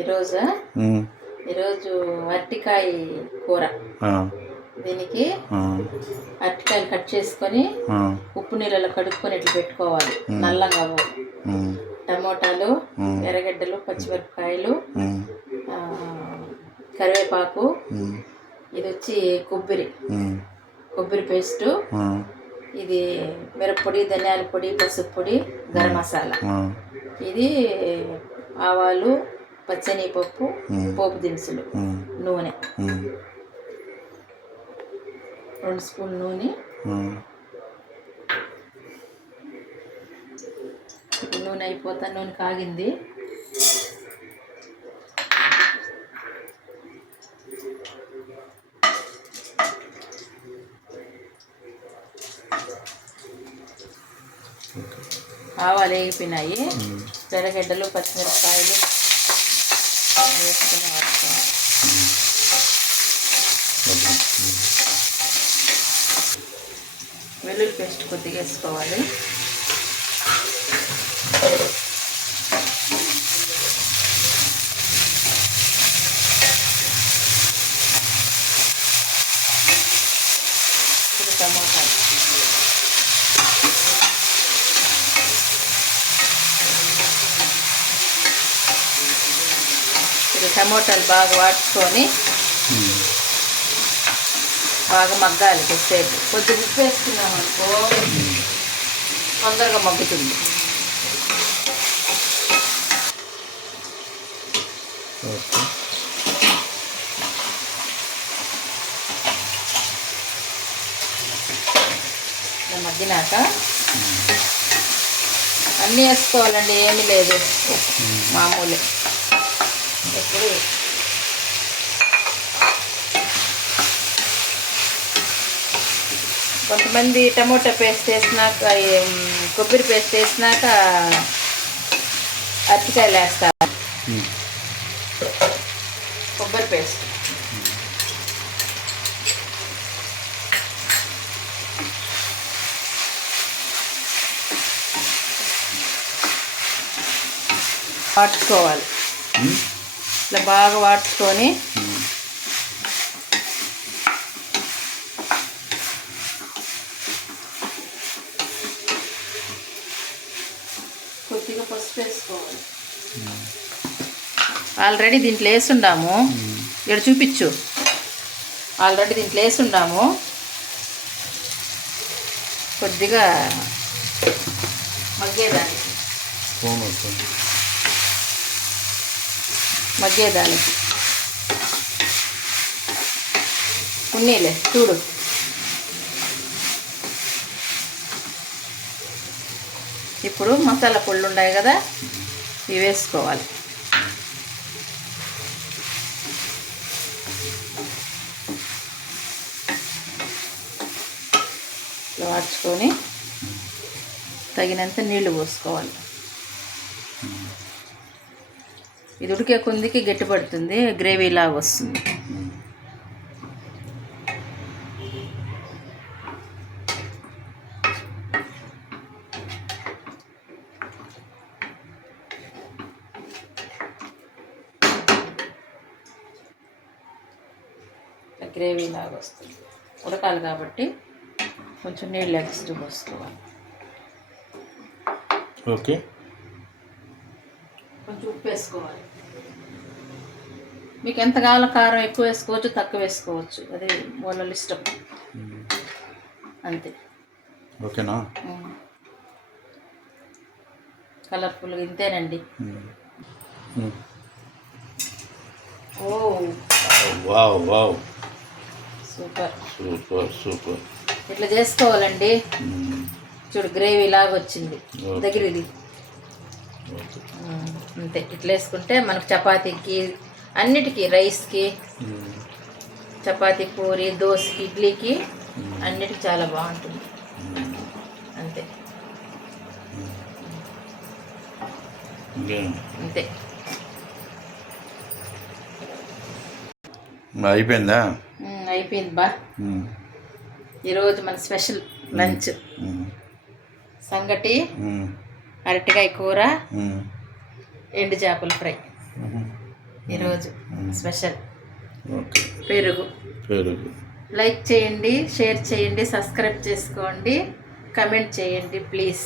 ఈరోజు అరటికాయ కూర. దీనికి అరటికాయలు కట్ చేసుకొని ఉప్పు నీళ్ళలో కడుక్కొని ఇట్లా పెట్టుకోవాలి, నల్లగా అవ్వాలి. టమోటాలు, ఎర్రగడ్డలు, పచ్చిమిరపకాయలు, కరివేపాకు, ఇది వచ్చి కొబ్బరి పేస్టు, ఇది మిరప్పొడి, ధనియాల పొడి, పసుపు పొడి, గరం మసాలా, ఇది ఆవాలు, పచ్చనిపప్పు, పోపు దినుసులు, నూనె 2 స్పూన్లు నూనె. ఇప్పుడు నూనె అయిపోతా, నూనె కాగింది. ఆవాలు వేగిపోయినాయి. ఎర్రగడ్డలు, పచ్చిమిరపకాయలు వేసుకొని వాడుకోవాలి. వెల్లుల్లి పేస్ట్ కొద్దిగా వేసుకోవాలి. ఇప్పుడు టమాటాలు, టమోటాలు బాగా వాడుకొని బాగా మగ్గాలి. కొద్దిసేపు కొద్దిగా ఉప్పు వేసుకున్నాం అనుకో తొందరగా మగ్గుతుంది. మగ్గినాక అన్నీ వేసుకోవాలండి, ఏమీ లేదు, మామూలే. ఇప్పుడు కొంతమంది టమోటా పేస్ట్ వేసినాక, కొబ్బరి పేస్ట్ వేసినాక అరటికాయలు వేస్తారు. కొబ్బరి పేస్ట్ వాడుకోవాలి. ఇట్లా బాగా వాడుకొని కొద్దిగా పసుపు వేసుకోవాలి. ఆల్రెడీ దీంట్లో వేసుండాము, ఇక్కడ చూపించు. ఆల్రెడీ దీంట్లో వేసుండాము. కొద్దిగా మగ్గేదానికి ఉన్నీలే చూడు. ఇప్పుడు మసాలా పొళ్ళు ఉన్నాయి కదా, ఇవి వేసుకోవాలి. వాడ్చుకొని తగినంత నీళ్లు పోసుకోవాలి. ఇది ఉడికే కొందికి గట్టిపడుతుంది, గ్రేవీలాగా వస్తుంది. గ్రేవీలాగా వస్తుంది. ఉడకాలి కాబట్టి కొంచెం నీళ్ళు ఎక్స్ట్రా పోసుకోవాలి. ఓకే, కొంచెం ఉప్పు వేసుకోవాలి. మీకు ఎంత కావాలో కారం ఎక్కువ వేసుకోవచ్చు, తక్కువ వేసుకోవచ్చు, అది వాళ్ళ ఇష్టం. అంతే. ఓకేనా? కలర్ఫుల్గా ఇంతేనండి. Oh wow wow, super super super. ఇట్లా చేసుకోవాలండి. చూడు గ్రేవీ లాగా వచ్చింది దగ్గర. ఇది అంతే. ఇట్లా వేసుకుంటే మనకు చపాతీకి, అన్నిటికీ, రైస్కి, చపాతీ, పూరి, దోశకి, ఇడ్లీకి, అన్నిటికీ చాలా బాగుంటుంది. అంతే అంతే. అయిపోయిందా? అయిపోయింది బా. ఈరోజు మన స్పెషల్ లంచ్ సంగటి, అరటికాయ కూర, ఎండు చేపల ఫ్రై ఈరోజు స్పెషల్. ఓకే. పెరుగు. లైక్ చేయండి, షేర్ చేయండి, సబ్స్క్రైబ్ చేసుకోండి, కమెంట్ చేయండి ప్లీజ్.